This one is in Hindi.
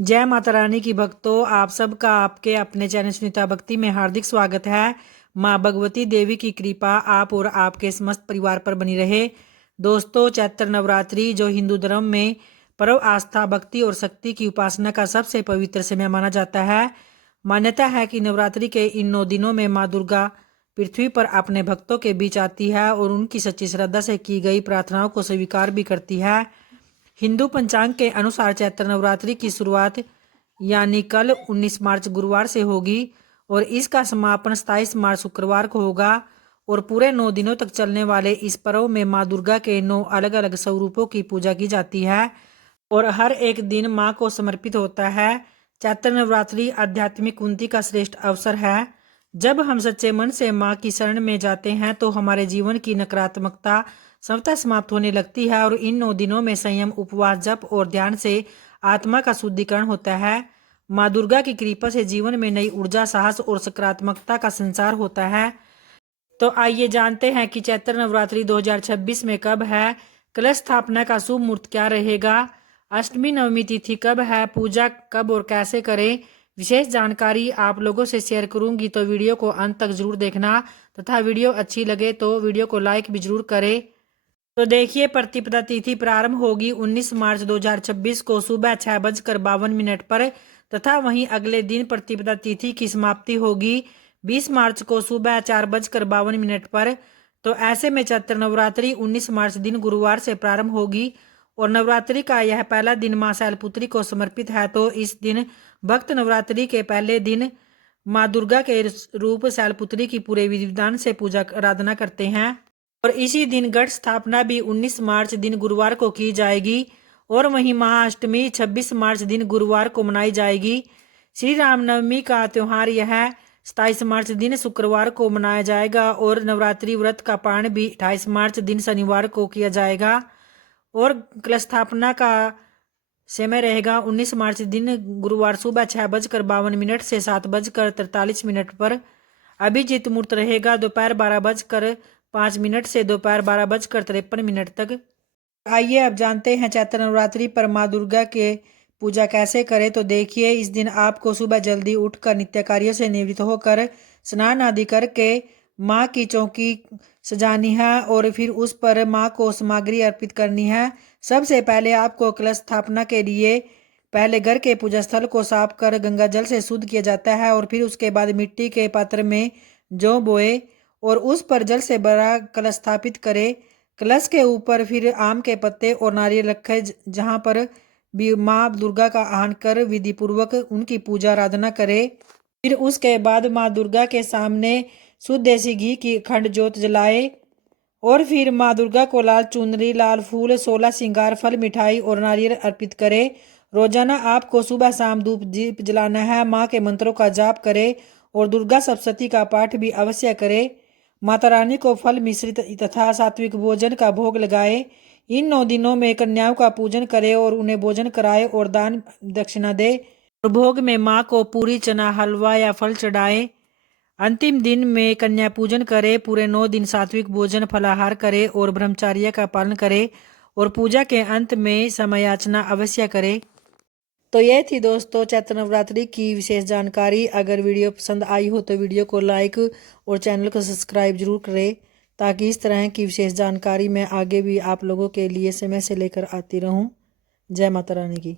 जय माता रानी की भक्तों, आप सबका आपके अपने चैनल सुनीता भक्ति में हार्दिक स्वागत है। माँ भगवती देवी की कृपा आप और आपके समस्त परिवार पर बनी रहे। दोस्तों, चैत्र नवरात्रि जो हिंदू धर्म में पर्व आस्था, भक्ति और शक्ति की उपासना का सबसे पवित्र समय माना जाता है। मान्यता है कि नवरात्रि के इन 9 दिनों में माँ दुर्गा पृथ्वी पर अपने भक्तों के बीच आती है और उनकी सच्ची श्रद्धा से की गई प्रार्थनाओं को स्वीकार भी करती है। हिंदू पंचांग के अनुसार चैत्र नवरात्रि की शुरुआत यानी कल 19 मार्च गुरुवार से होगी और इसका समापन 27 मार्च शुक्रवार को होगा। और पूरे 9 दिनों तक चलने वाले इस पर्व में माँ दुर्गा के 9 अलग अलग स्वरूपों की पूजा की जाती है और हर एक दिन माँ को समर्पित होता है। चैत्र नवरात्रि आध्यात्मिक उन्नति का श्रेष्ठ अवसर है। जब हम सच्चे मन से माँ की शरण में जाते हैं तो हमारे जीवन की नकारात्मकता स्वतः समाप्त होने लगती है और इन 9 दिनों में संयम, उपवास, जप और ध्यान से आत्मा का शुद्धिकरण होता है। माँ दुर्गा की कृपा से जीवन में नई ऊर्जा, साहस और सकारात्मकता का संचार होता है। तो आइए जानते हैं कि चैत्र नवरात्रि 2026 में कब है, कलश स्थापना का शुभ मुहूर्त क्या रहेगा, अष्टमी नवमी तिथि कब है, पूजा कब और कैसे करें। विशेष जानकारी आप लोगों से शेयर करूंगी, तो वीडियो को अंत तक जरूर देखना तथा वीडियो अच्छी लगे तो वीडियो को लाइक भी जरूर करें। तो देखिए, प्रतिपदा तिथि प्रारंभ होगी 19 मार्च 2026 को सुबह 6:52 पर तथा वहीं अगले दिन प्रतिपदा तिथि की समाप्ति होगी 20 मार्च को सुबह 4:52 पर। तो ऐसे में चैत्र नवरात्रि 19 मार्च दिन गुरुवार से प्रारंभ होगी और नवरात्रि का यह पहला दिन मां शैलपुत्री को समर्पित है। तो इस दिन भक्त नवरात्रि के पहले दिन माँ दुर्गा के रूप शैलपुत्री की पूरे विधि विधान से पूजा आराधना करते हैं और इसी दिन घट स्थापना भी 19 मार्च दिन गुरुवार को की जाएगी और वहीं महाअष्टमी 26 मार्च दिन गुरुवार को मनाई जाएगी। श्री रामनवमी का त्योहार यह 27 मार्च दिन शुक्रवार को मनाया जाएगा और नवरात्रि व्रत का पारण भी 28 मार्च दिन शनिवार को किया जाएगा और कलश स्थापना का समय रहेगा 19 मार्च दिन गुरुवार सुबह 6:52 से 7:43 पर। अभिजीत मुहूर्त रहेगा दोपहर 12:05 से दोपहर 12:53 तक। आइए अब जानते हैं चैत्र नवरात्रि पर माँ दुर्गा के पूजा कैसे करें। तो देखिए, इस दिन आपको सुबह जल्दी उठकर नित्य कार्यों से निवृत्त होकर स्नान आदि करके माँ की चौकी सजानी है और फिर उस पर माँ को सामग्री अर्पित करनी है। सबसे पहले आपको कलश स्थापना के लिए पहले घर के पूजा स्थल को साफ कर गंगा जल से शुद्ध किया जाता है और फिर उसके बाद मिट्टी के पात्र में जौ बोए और उस पर जल से भरा कलश स्थापित करे। कलश के ऊपर फिर आम के पत्ते और नारियल रखे, जहाँ पर भी माँ दुर्गा का आह्वान कर विधि पूर्वक उनकी पूजा आराधना करे। फिर उसके बाद माँ दुर्गा के सामने शुद्ध देसी घी की अखंड ज्योत जलाए और फिर माँ दुर्गा को लाल चुनरी, लाल फूल, 16 श्रृंगार फल, मिठाई और नारियल अर्पित करे। रोजाना आपको सुबह शाम धूप दीप जलाना है। माँ के मंत्रों का जाप करे और दुर्गा सप्तशती का पाठ भी अवश्य करे। माता रानी को फल मिश्रित तथा सात्विक भोजन का भोग लगाए। इन 9 दिनों में कन्याओं का पूजन करे और उन्हें भोजन कराए और दान दक्षिणा दे और भोग में माँ को पूरी, चना, हलवा या फल चढ़ाए। अंतिम दिन में कन्या पूजन करे। पूरे 9 दिन सात्विक भोजन, फलाहार करे और ब्रह्मचर्य का पालन करे और पूजा के अंत में समय याचना अवश्य करे। तो ये थी दोस्तों चैत्र नवरात्रि की विशेष जानकारी। अगर वीडियो पसंद आई हो तो वीडियो को लाइक और चैनल को सब्सक्राइब जरूर करें ताकि इस तरह की विशेष जानकारी मैं आगे भी आप लोगों के लिए समय से लेकर आती रहूं। जय माता रानी की।